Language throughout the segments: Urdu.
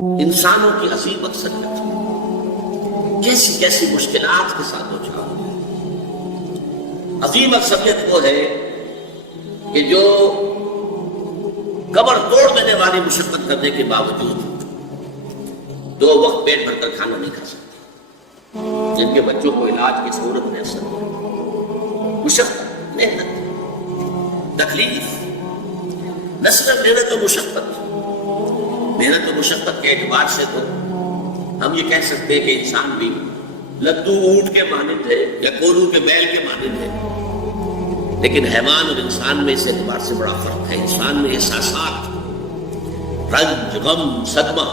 انسانوں کی عظیم اکثریت کیسی کیسی مشکلات کے ساتھ دوچار ہو. عظیم اکثریت وہ ہے کہ جو کمر توڑ دینے والی مشقت کرنے کے باوجود 2 وقت پیٹ بھر کر کھانا نہیں کھا سکتے، جن کے بچوں کو علاج کی ضرورت میسر ہے. مشقت، محنت، تکلیف، نہ صرف محنت و مشقت. محنت و مشقت کے اعتبار سے تو ہم یہ کہہ سکتے ہیں کہ انسان بھی لدو اونٹ کے مانند ہے یا کولو کے بیل کے مانند ہے، لیکن حیوان اور انسان میں اس اعتبار سے بڑا فرق ہے. انسان میں احساسات، رنج، غم، صدمہ.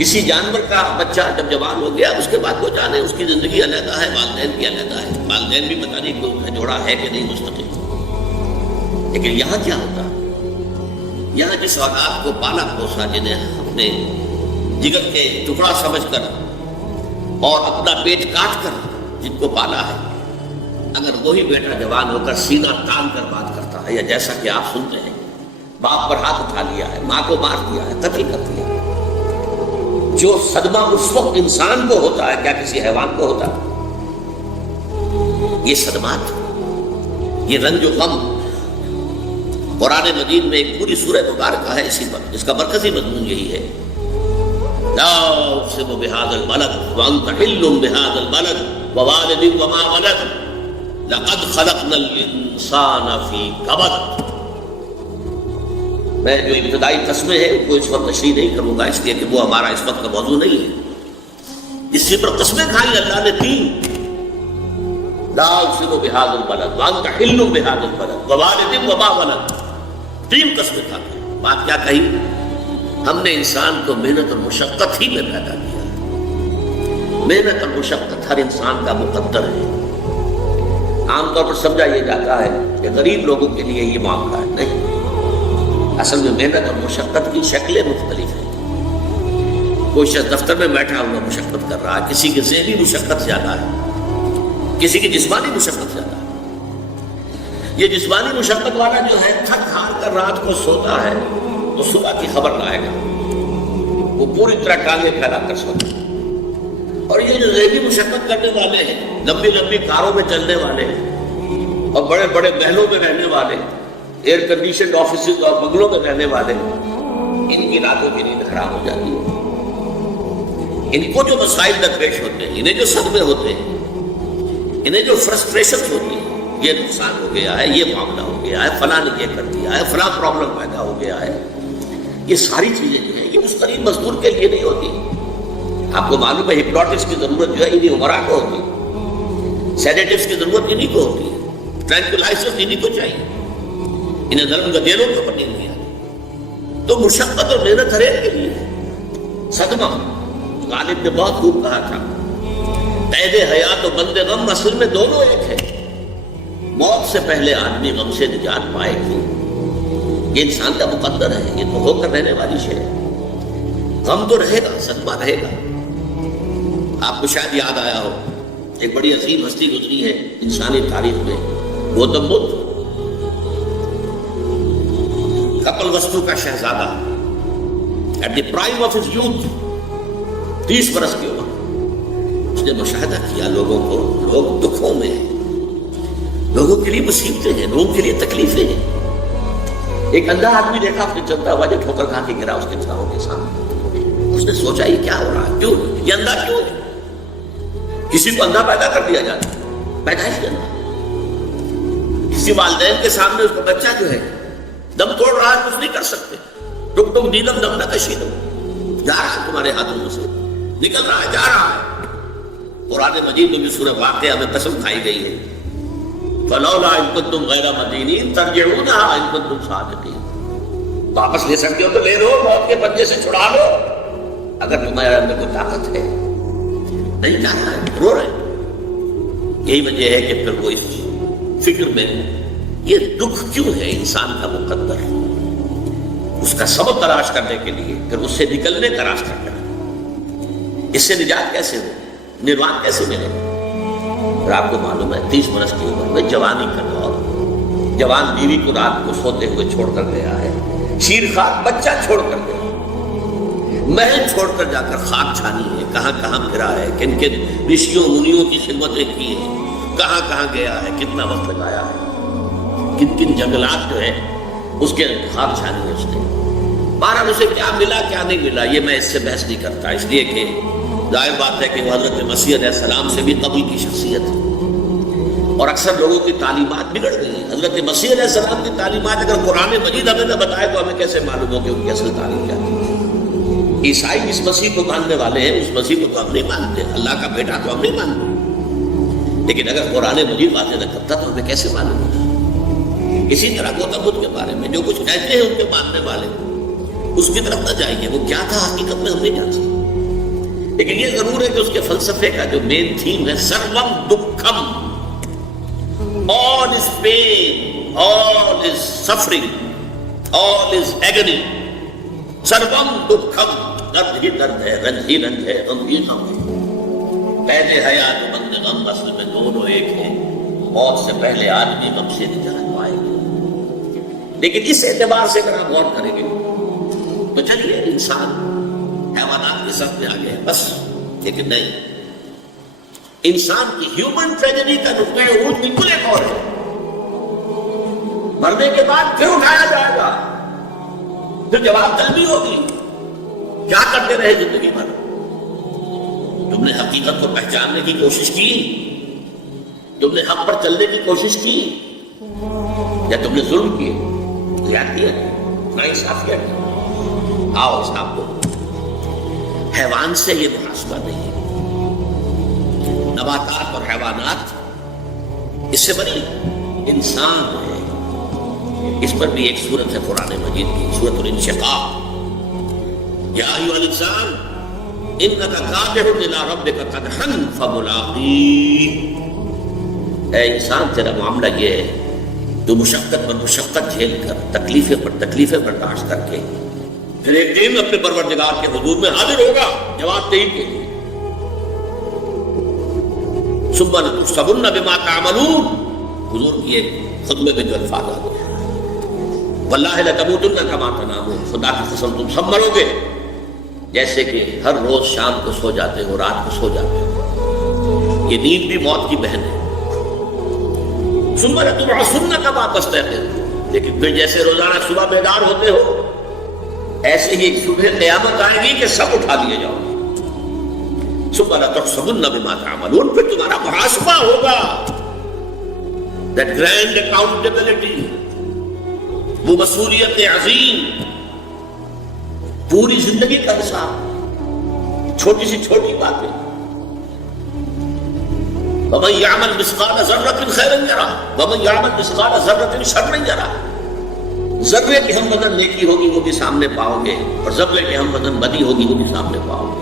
کسی جانور کا بچہ جب جوان ہو گیا اس کے بعد وہ جانے اس کی زندگی علیحدہ ہے، والدین کی علیحدہ ہے، والدین بھی پتہ نہیں کوئی جوڑا ہے کہ نہیں مستقل. لیکن یہاں کیا ہوتا ہے؟ یہاں جس اولاد کو پالا پوسا، جنہیں اپنے جگر کے ٹکڑا سمجھ کر اور اپنا پیٹ کاٹ کر جن کو پالا ہے، اگر وہی بیٹا جوان ہو کر سینہ تان کر بات کرتا ہے، یا جیسا کہ آپ سنتے ہیں باپ پر ہاتھ اٹھا لیا ہے، ماں کو مار دیا ہے، قتل کر دیا ہے، جو صدمہ اس وقت انسان کو ہوتا ہے کیا کسی حیوان کو ہوتا ہے؟ یہ صدمات، یہ رنج و غم قرآن مجید میں ایک پوری سورہ مبارکہ ہے اسی پر، جس کا مرکزی مضمون یہی ہے. لا اقسم بهذا البلد وانت حل بهذا البلد ووالد وما ولد لقد خلقنا الانسان في كبد. میں جو ابتدائی قسمیں ہیں ان کو اس وقت تشریح نہیں کروں گا، اس لیے کہ وہ ہمارا اس وقت کا موضوع نہیں ہے. اسی پر قسمیں کھائی اللہ نے 3. لا اقسم بهذا البلد وانت حل بهذا البلد ووالد وما ولد. 3 قسمیں کھاتے ہیں. بات کیا کہی؟ ہم نے انسان کو محنت اور مشقت ہی میں پیدا کیا ہے. محنت اور مشقت ہر انسان کا مقدر ہے. عام طور پر سمجھا یہ جاتا ہے کہ غریب لوگوں کے لیے یہ معاملہ ہے. نہیں، اصل میں محنت اور مشقت کی شکلیں مختلف ہیں. کوئی شخص دفتر میں بیٹھا ہوا مشقت کر رہا ہے، کسی کی ذہنی مشقت زیادہ ہے، کسی کی جسمانی مشقت زیادہ ہے. یہ جسمانی مشقت والا جو ہے تھک ہار کر رات کو سوتا ہے تو صبح کی خبر لائے گا، وہ پوری طرح ٹانگیں پھیلا کر سوتا ہے. اور یہ جو ذہنی مشقت کرنے والے ہیں، لمبی لمبی کاروں میں چلنے والے ہیں اور بڑے بڑے محلوں میں رہنے والے، ایئر کنڈیشنڈ آفیسز اور بنگلوں میں رہنے والے، ان کی راتوں کی نیند خراب ہو جاتی ہے. ان کو جو مسائل درپیش ہوتے ہیں، انہیں جو صدمے ہوتے ہیں، انہیں جو فرسٹریشن ہوتی ہے، یہ نقصان ہو گیا ہے، یہ معاملہ ہو گیا ہے، فلاں نے یہ کر دیا ہے، فلاں پرابلم پیدا ہو گیا ہے، یہ ساری چیزیں جو ہیں یہ اس غریب مزدور کے لیے نہیں ہوتی. آپ کو معلوم ہے ہپنوٹکس کی ضرورت جو ہے انہیں عمرہ کو ہوتی ہے، سیڈیٹیوز کی ضرورت انہیں کو ہوتی ہے، ٹرینکولائزرز انہیں کو چاہیے، انہیں ضرب گدیلوں کے اوپر نہیں دیا. تو مشقت اور محنت ہر ایک کے لیے. صدمہ غالب نے بہت خوب کہا تھا، قید حیات و بند غم اصل میں دونوں ایک ہے. موت سے پہلے آدمی غم سے نجات پائے کیوں؟ یہ انسان کا مقدر ہے، یہ تو ہو کر رہنے والی شے ہے. غم تو رہے گا، صدمہ رہے گا. آپ کو شاید یاد آیا ہو ایک بڑی عظیم ہستی گزری ہے انسانی تاریخ میں، گوتم بدھ، کپل وستو کا شہزادہ. At the prime of his youth, 30 برس کی عمر، اس نے مشاہدہ کیا لوگوں کو، لوگ دکھوں میں ہیں، لوگوں کے لیے مصیبتیں ہیں، لوگوں کے لیے تکلیفیں ہیں. ایک اندھا آدمی دیکھا اس نے چلتا ہوا جو ٹھوکر کھا کے گرا اس کے چاروں کے سامنے. اس نے سوچا یہ کیا ہو رہا ہے، کیوں یہ اندھا کیوں ہے؟ کسی کو اندھا پیدا کر دیا جاتا ہے، پیدائش کے اندھا. کسی والدین کے سامنے اس کا بچہ جو ہے دم توڑ رہا ہے، کچھ نہیں کر سکتے. ٹک ٹک دیدم دم نہ کشیدم، جا رہا ہے تمہارے ہاتھوں میں سے، نکل رہا ہے، جا رہا ہے. قرآن مجید میں بھی سورہ واقعہ میں قسم کھائی گئی ہے، فَلَوْلَا إِن كُنتُمْ غَيْرَ مَدِينِينَ تَرْجِعُونَهَا إِن كُنتُمْ صَادِقِينَ. واپس لے سکتے ہو تو لے لو، موت کے پنجے سے چھڑا لو اگر تمہارے اندر کوئی طاقت ہے. نہیں جا رہا ہے، رو رہے ہیں. یہی وجہ ہے کہ پھر وہ اس فکر میں یہ دکھ کیوں ہے انسان کا مقدر، اس کا سبب تلاش کرنے کے لیے پھر اس سے نکلنے کا راستہ کرنا. اس سے نجات کیسے ہو، نروان کیسے ملے؟ اور آپ کو معلوم ہے 30 برس کی عمر میں جوانی کا دور، جوان بیوی کو رات کو سوتے ہوئے چھوڑ کر گیا ہے، شیر خوار بچہ چھوڑ کر گیا. محل چھوڑ کر جا کر خاک چھانی ہے، کہاں کہاں پھرا ہے، کن کن رشیوں منیوں کی خدمتیں کی ہیں، کہاں کہاں گیا ہے، کتنا وقت لگایا ہے، کن کن جنگلات جو ہے اس کے خاک چھانی ہے اس نے۔ بہرحال اسے کیا ملا کیا نہیں ملا یہ میں اس سے بحث نہیں کرتا، اس لیے کہ ظاہر بات ہے کہ وہ حضرت مسیح علیہ السلام سے بھی قبل کی شخصیت ہے، اور اکثر لوگوں کی تعلیمات بگڑ گئی ہیں۔ حضرت مسیح علیہ السلام کی تعلیمات اگر قرآن مجید ہمیں نہ بتائے تو ہمیں کیسے معلوم ہو کہ ان کی اصل تعلیم کیا ہے؟ عیسائی جس مسیح کو ماننے والے ہیں اس مسیح کو تو ہم نہیں مانتے، اللہ کا بیٹا تو ہم نہیں مانتے، لیکن اگر قرآن مجید واضح نہ کرتا تو ہمیں کیسے معلوم ہوگا؟ اسی طرح گوتم بدھ کے بارے میں جو کچھ کہتے ہیں ان کے ماننے والے اس کی طرف نہ جائیے، وہ کیا تھا حقیقت میں ہم نہیں جان سکتے، لیکن یہ ضرور ہے کہ اس کے فلسفے کا جو مین تھیم ہے سروم دکھم، all is pain, all is suffering, all is agony، سروم دکھم، درد ہی درد ہے، رنج ہی رنج ہے، غم ہی غم ہے، پہلے حیات بند غم اصل میں دونوں ایک ہیں، موت سے پہلے آدمی غم سے نجات پائے گا۔ لیکن اس اعتبار سے اگر آپ غور کریں گے تو چلیے انسان حیوانات کے ساتھ میں آ گیا بس، لیکن نہیں، انسان کی ہیومن ٹریجڈی کا نقطۂ عروج بالکل ایک اور ہے۔ مرنے کے بعد پھر اٹھایا جائے گا، پھر جواب طلبی ہوگی، کیا کرتے رہے زندگی بھر؟ تم نے حقیقت کو پہچاننے کی کوشش کی، تم نے حق پر چلنے کی کوشش کی، یا تم نے ظلم کیے، زیادتی ہے، ناانصاف کیا؟ آؤ حساب کو، حیوان سے یہ محاسبہ نہیں ہے، نباتات اور حیوانات اس سے بڑی انسان ہے۔ اس پر بھی ایک سورت ہے قرآن مجید کی، سورۃ الانشقاق، یا ایھا الانسان انک کادح الی ربک قدحا فملاقیہ، اے انسان تیرا معاملہ یہ ہے تو مشقت پر مشقت جھیل کر، تکلیفیں پر تکلیفیں برداشت کر کے پھر ایک دن اپنے پروردگار کے حضور میں حاضر ہوگا جواب دہی کے لیے۔ ثم لتحسبن بما تعملون، حضور کی ایک خطبے میں جو الفاظ آتے ہیں، واللہ لتموتن کما تنامون، خدا کی قسم تم سب مرو گے جیسے کہ ہر روز شام کو سو جاتے ہو، رات کو سو جاتے ہو، یہ نیند بھی موت کی بہن ہے۔ ثم لتبعثن کما تستيقظون، لیکن پھر جیسے روزانہ صبح بیدار ہوتے ہو ایسے ہی ایک صبح قیامت آئے گی کہ سب اٹھا لیے جاؤ گے۔ ثم لتحسبن بما تعملون، پھر تمہارا محاسبہ ہوگا، that grand accountability، وہ مسئولیت عظیم، پوری زندگی کا حساب، چھوٹی سی چھوٹی باتیں۔ وَمَن يَعْمَلْ مِثْقَالَ ذَرَّةٍ خَيْرًا يَرَهُ وَمَن يَعْمَلْ مِثْقَالَ ذَرَّةٍ شَرًّا يَرَهُ، ذرے کی ہم وزن نیکی ہوگی وہ بھی سامنے پاؤ گے، اور ذرے کی ہم وزن بدی ہوگی وہ بھی سامنے پاؤ گے۔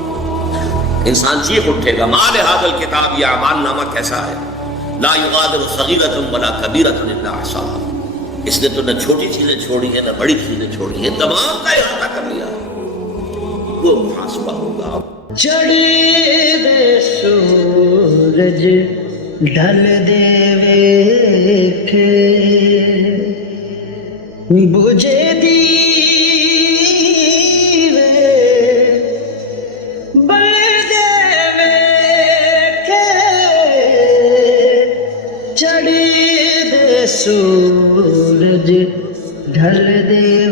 انسان چیخ اٹھے گا، مَا لِهَٰذَا الْكِتَابِ، یہ اعمال نامہ کیسا ہے، لَا يُغَادِرُ صَغِيرَةً وَلَا كَبِيرَةً إِلَّا أَحْصَاهَا، اس نے تو نہ چھوٹی چیزیں چھوڑی ہیں نہ بڑی چیزیں چھوڑی ہیں، تمام کا احاطہ کر لیا، وہ محاسبہ ہوگا۔ چڑھے دے سورج ڈھل دے ویکھے، بجھے دیوے بل دے ویکھے، چڑھے دے سورج ڈھل دے